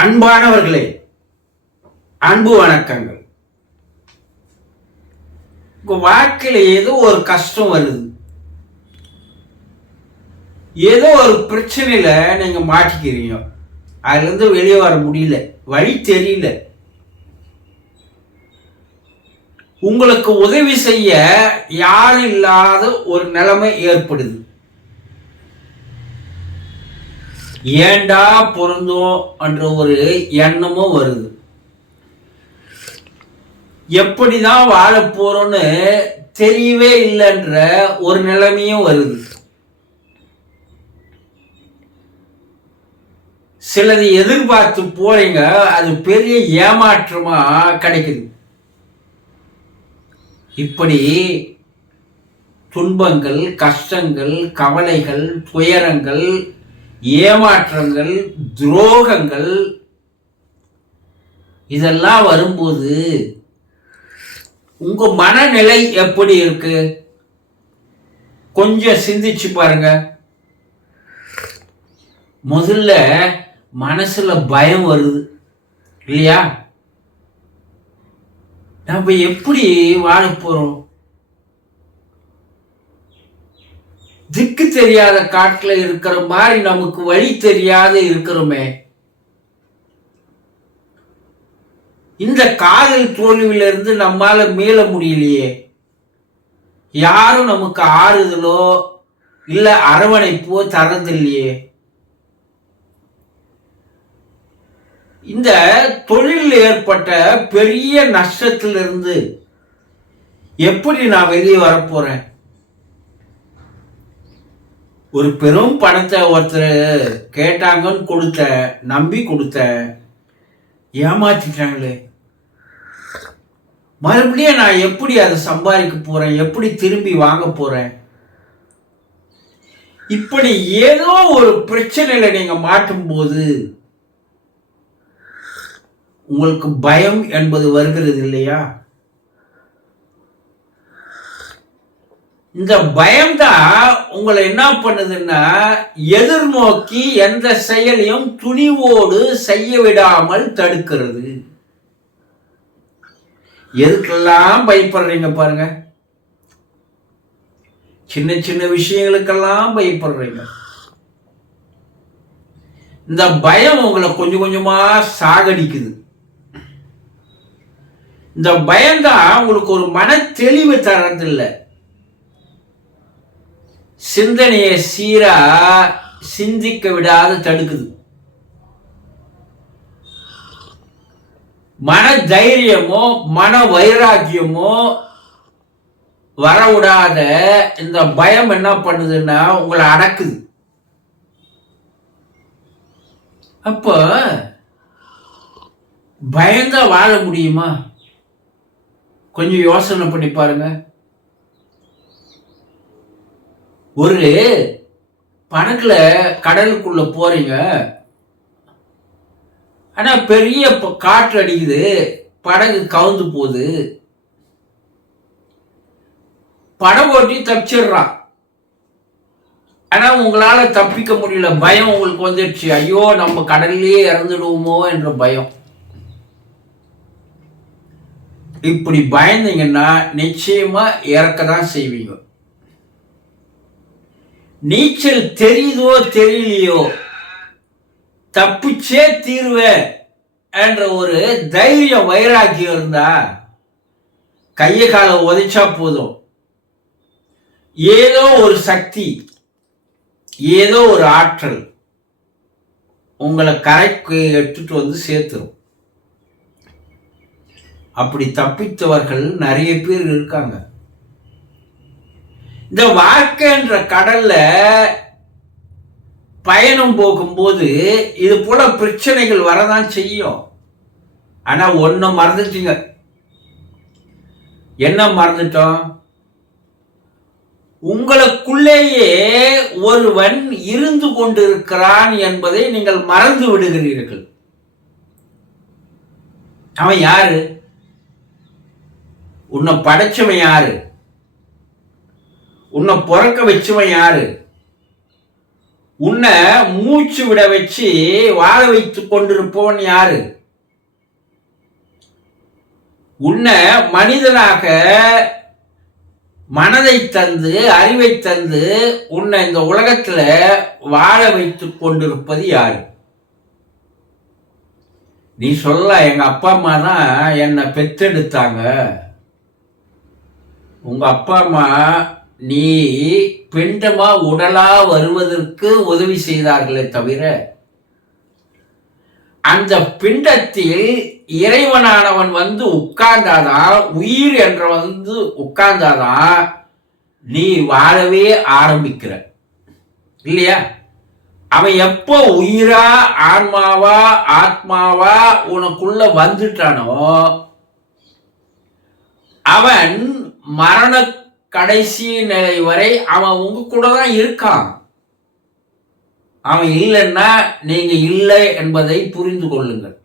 அன்பானவர்களே, அன்பு வணக்கங்கள். உங்க வாழ்க்கையில ஏதோ ஒரு கஷ்டம் வருது, ஏதோ ஒரு பிரச்சனையில நீங்க மாட்டிக்கிறீங்க. அதுல இருந்து வெளியே வர முடியல, வழி தெரியல. உங்களுக்கு உதவி செய்ய யாரும் இல்லாத ஒரு நிலைமை ஏற்படுது. ஏண்டா பொருந்தோம் என்ற ஒரு எண்ணமும் வருது. எப்படிதான் வாழ போறோம்னு தெரியவே இல்லைன்ற ஒரு நிலைமையும் வருது. சிலது எதிர்பார்த்து போறீங்க, அது பெரிய ஏமாற்றமா கிடைக்குது. இப்படி துன்பங்கள், கஷ்டங்கள், கவலைகள், துயரங்கள், ஏமாற்றங்கள், துரோகங்கள் இதெல்லாம் வரும்போது உங்க மனநிலை எப்படி இருக்கு? கொஞ்சம் சிந்திச்சு பாருங்க. முதல்ல மனசுல பயம் வருது இல்லையா? நம்ம எப்படி வாழ போறோம்? திக்கு தெரியாத காட்டுல இருக்கிற மாதிரி நமக்கு வழி தெரியாத இருக்கிறோமே. இந்த காதல் தோல்வியிலிருந்து நம்மால மீள முடியலையே. யாரும் நமக்கு ஆறுதலோ இல்ல அரவணைப்போ தரதில்லையே. இந்த தொழிலில் ஏற்பட்ட பெரிய நஷ்டத்திலிருந்து எப்படி நான் வெளியே வரப்போறேன்? ஒரு பெரும் பணத்தை ஒருத்தர் கேட்டாங்கன்னு கொடுத்த, நம்பி கொடுத்த, ஏமாத்திட்டாங்களே. மறுபடியும் நான் எப்படி அதை சம்பாதிக்க போறேன்? எப்படி திரும்பி வாங்க போறேன்? இப்படி ஏதோ ஒரு பிரச்சனையில நீங்க மாட்டும் போது உங்களுக்கு பயம் என்பது வருகிறது இல்லையா? இந்த பயம்தான் உங்களை என்ன பண்ணுதுன்னா, எதிர்நோக்கி எந்த செயலையும் துணிவோடு செய்ய விடாமல் தடுக்கிறது. எதுக்கெல்லாம் பயப்படுறீங்க பாருங்க. சின்ன சின்ன விஷயங்களுக்கெல்லாம் பயப்படுறீங்க. இந்த பயம் உங்களை கொஞ்சம் கொஞ்சமா சாகடிக்குது. இந்த பயம்தான் உங்களுக்கு ஒரு மன தெளிவு தரதில்லை. சிந்தனையை சீரா சிந்திக்க விடாது தடுக்குது. மன தைரியமோ மன வைராக்கியமோ வரவிடாத இந்த பயம் என்ன பண்ணுதுன்னா உங்களை அடக்குது. அப்ப பயந்தா வாழ முடியுமா? கொஞ்சம் யோசனை பண்ணி பாருங்க. ஒரு படகுல கடலுக்குள்ள போறீங்க, ஆனா பெரிய காற்று அடிக்குது, படகு கவுந்து போகுது. படகு ஓட்டி தப்பிச்சிடுறான். ஆனா உங்களால தப்பிக்க முடியல. பயம் உங்களுக்கு வந்துடுச்சு. ஐயோ, நம்ம கடல்லையே இறந்துடுவோமோ என்ற பயம். இப்படி பயந்தீங்கன்னா நிச்சயமா இறக்கதான் செய்வீங்க. நீச்சல் தெரியுதோ தெரியலையோ, தப்பிச்சே தீர்வேன் என்ற ஒரு தைரியம் வைராக்கியம் இருந்தா கையை காலை உதைச்சா போதும். ஏதோ ஒரு சக்தி, ஏதோ ஒரு ஆற்றல் உங்களை கரைக்கு எடுத்துட்டு வந்து சேர்த்துரும். அப்படி தப்பித்தவர்கள் நிறைய பேர் இருக்காங்க. இந்த வாழ்க்கை என்ற கடல்ல பயணம் போகும்போது இது போல பிரச்சனைகள் வரதான் செய்யும். ஆனா ஒண்ணு மறந்துட்டீங்க. என்ன மறந்துட்டோம்? உங்களுக்குள்ளேயே ஒருவன் இருந்து கொண்டிருக்கிறான் என்பதை நீங்கள் மறந்து விடுகிறீர்கள். அவன் யாரு? உன்னை படைச்சவன் யாரு? உன்னை பிறக்க வச்சவன் யாரு? உன்னை மூச்சு விட வச்சு வாழ வைத்துக் கொண்டிருப்பவன் யாரு? உன்னை மனிதனாக மனதை தந்து அறிவை தந்து உன்னை இந்த உலகத்துல வாழ வைத்துக் கொண்டிருப்பது யாரு? நீ சொல்ல, எங்க அப்பா அம்மா தான் என்னை பெற்றெடுத்தாங்க. உங்க அப்பா அம்மா நீ பிண்டமா உடலா வருவதற்கு உதவி செய்தார்களே தவிர, அந்த பிண்டத்தில் இறைவனானவன் வந்து உட்கார்ந்தாதான், உயிர் என்ற வந்து உட்கார்ந்தாதான் நீ வாழவே ஆரம்பிக்கிற இல்லையா? அவன் எப்போ உயிரா ஆன்மாவா ஆத்மாவா உனக்குள்ள வந்துட்டானோ, அவன் மரண கடைசி நிலை வரை அவன் உங்க கூட தான் இருக்கான். அவன் இல்லைன்னா நீங்க இல்லை என்பதை புரிந்து கொள்ளுங்கள்.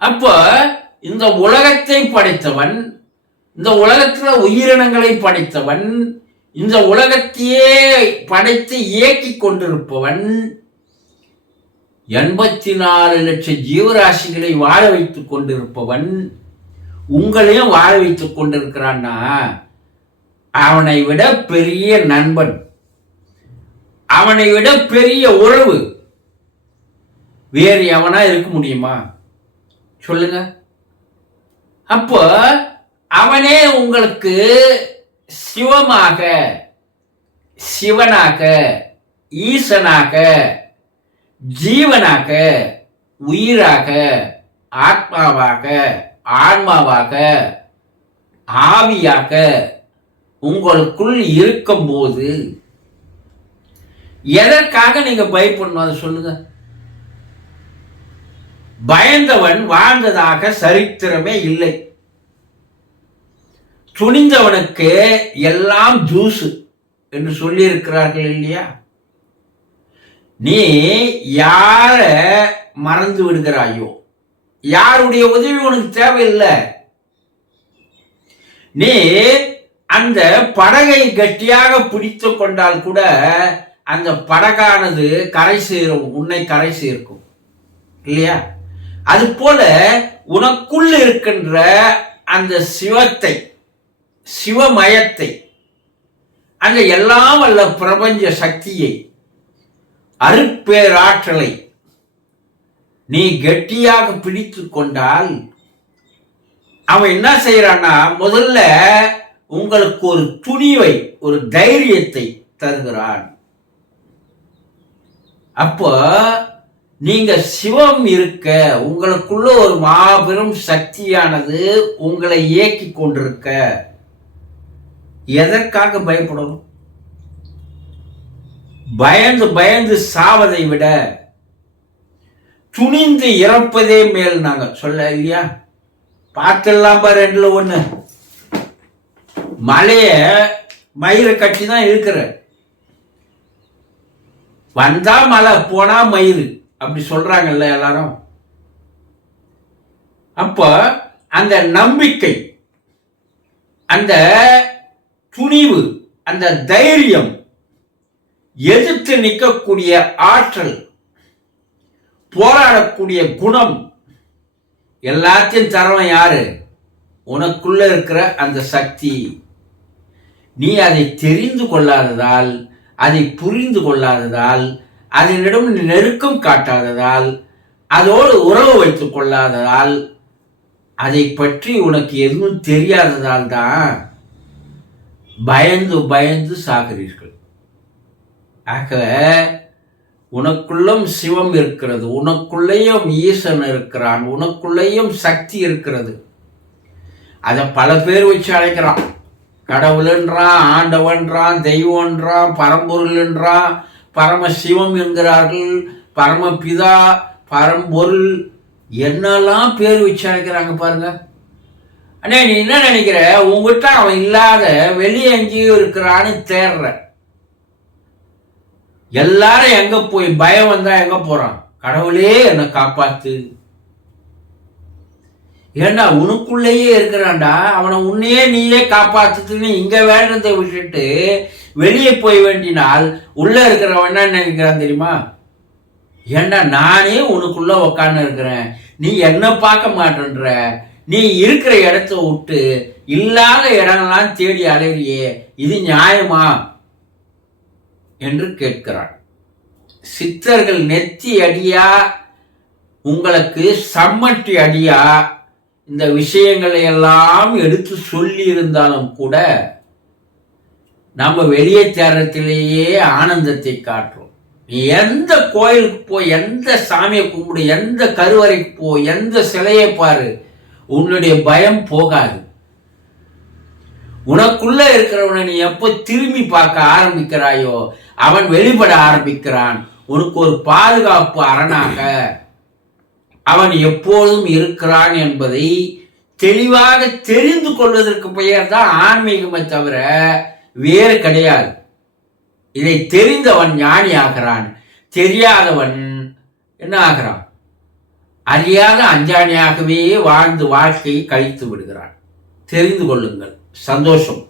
அப்ப இந்த உலகத்தை படைத்தவன், இந்த உலகத்துல உயிரினங்களை படைத்தவன், இந்த உலகத்தையே படைத்து இயக்கி கொண்டிருப்பவன், 84 லட்சம் ஜீவராசிகளை வாழ வைத்துக் கொண்டிருப்பவன், உங்களையும் வாழ வைத்துக் கொண்டிருக்கிறான்னா அவனை விட பெரிய நண்பன், அவனை விட பெரிய உறவு வேறு எவனா இருக்க முடியுமா? சொல்லுங்க. அப்போ அவனே உங்களுக்கு சிவமாக, சிவனாக, ஈசனாக, ஜீவனாக, உயிராக, ஆத்மாவாக, ஆன்மாவாக, ஆவியாக உங்களுக்குள் இருக்கும்போது எதற்காக நீங்க பயப்படணும்? அதை சொல்லுங்க. பயந்தவன் வாழ்ந்ததாக சரித்திரமே இல்லை. துணிந்தவனுக்கு எல்லாம் ஜூசு என்று சொல்லி இருக்கிறார்கள் இல்லையா? நீ யார மறந்து விடுகிறாயோ, யாருடைய உதவி உனக்கு தேவையில்லை. நீ அந்த படகை கட்டியாக பிடித்து கொண்டால் கூட அந்த படகானது கரை சேரும், உன்னை கரை சேர்க்கும் இல்லையா? அது போல உனக்குள் இருக்கின்ற அந்த சிவத்தை, சிவமயத்தை, அந்த எல்லாம் அல்ல பிரபஞ்ச சக்தியை, அருட்பேராற்றலை நீ கெட்டியாக பிடித்து கொண்டால் அவன் என்ன செய்யறான்னா, முதல்ல உங்களுக்கு ஒரு துணிவை, ஒரு தைரியத்தை தருகிறான். அப்போ நீங்க சிவம் இருக்க, உங்களுக்குள்ள ஒரு மாபெரும் சக்தியானது உங்களை இயக்கி கொண்டிருக்க, எதற்காக பயப்படணும்? பயந்து பயந்து சாவதை விட துணிந்து இறப்பதே மேல் நாங்க சொல்ல இல்லையா? பார்த்துடலாம் பாரு, 2ல 1. மலைய மயிரை கட்டி தான் இருக்கிற, வந்தா மலை போனா மயிறு, அப்படி சொல்றாங்கல்ல எல்லாரும். அப்ப அந்த நம்பிக்கை, அந்த துணிவு, அந்த தைரியம், எதிர்த்து நிற்கக்கூடிய ஆற்றல், போராடக்கூடிய குணம் எல்லாத்தையும் தரவன் யாரு? உனக்குள்ள இருக்கிற அந்த சக்தி. நீ அதை தெரிந்து கொள்ளாததால், அதை புரிந்து கொள்ளாததால், அதனிடம் நெருக்கம் காட்டாததால், அதோடு உறவு வைத்துக் கொள்ளாததால், அதை பற்றி உனக்கு எதுவும் தெரியாததால் தான் பயந்து பயந்து சாகிறீர்கள். ஆக உனக்குள்ளும் சிவம் இருக்கிறது, உனக்குள்ளேயும் ஈசன் இருக்கிறான், உனக்குள்ளேயும் சக்தி இருக்கிறது. அதை பல பேர் வச்சு அழைக்கிறான். கடவுள்ன்றான், ஆண்டவன்றான், தெய்வன்றான், பரம்பொருள்ன்றான், பரமசிவம் என்கிறார்கள், பரமபிதா, பரம்பொருள், என்னெல்லாம் பேர் வச்சு அழைக்கிறாங்க பாருங்க. அண்ணே, நீ என்ன நினைக்கிற? உங்ககிட்ட அவன் இல்லாத வெளியே எங்கேயும் இருக்கிறான்னு தேடுற. எல்லாரும் எங்க போய் பயம் வந்தா எங்க போறான்? கடவுளே என்னை காப்பாத்து. ஏண்டா உனக்குள்ளேயே இருக்கிறான்டா, அவனை உன்னையே நீயே காப்பாத்துன்னு இங்க வேண்டதை விட்டுட்டு வெளியே போய் வேண்டினால் உள்ள இருக்கிறவன் என்ன நினைக்கிறான் தெரியுமா? ஏண்டா நானே உனக்குள்ள உக்காந்து இருக்கிறேன், நீ என்ன பார்க்க மாட்டேன்ற, நீ இருக்கிற இடத்த விட்டு இல்லாத இடங்கள்லாம் தேடி அலைறியே, இது நியாயமா என்று கேட்கிறான். சித்தர்கள் நெத்தி அடியா உங்களுக்கு சம்மட்டி அடியா இந்த விஷயங்களை எல்லாம் எடுத்து சொல்லி இருந்தாலும் கூட நம்ம வெளியே தேர்றத்திலேயே ஆனந்தத்தை காட்டுறோம். நீ எந்த கோயிலுக்கு போ, எந்த சாமியை கும்பிடு, எந்த கருவறைக்கு போ, எந்த சிலையை பாரு, உன்னுடைய பயம் போகாது. உனக்குள்ள இருக்கிறவனை நீ எப்போ திரும்பி பார்க்க ஆரம்பிக்கிறாயோ அவன் வெளிப்பட ஆரம்பிக்கிறான். உனக்கு ஒரு பாதுகாப்பு அரணாக அவன் எப்போதும் இருக்கிறான் என்பதை தெளிவாக தெரிந்து கொள்வதற்கு பெயர் தான் ஆன்மீகமே தவிர வேறு கிடையாது. இதை தெரிந்தவன் ஞானி ஆகிறான், தெரியாதவன் என்ன ஆகிறான்? அறியாத அஞ்ஞானியாகவே வாழ்ந்து வாழ்க்கையை கழித்து விடுகிறான். தெரிந்து கொள்ளுங்கள். சந்தோஷம்.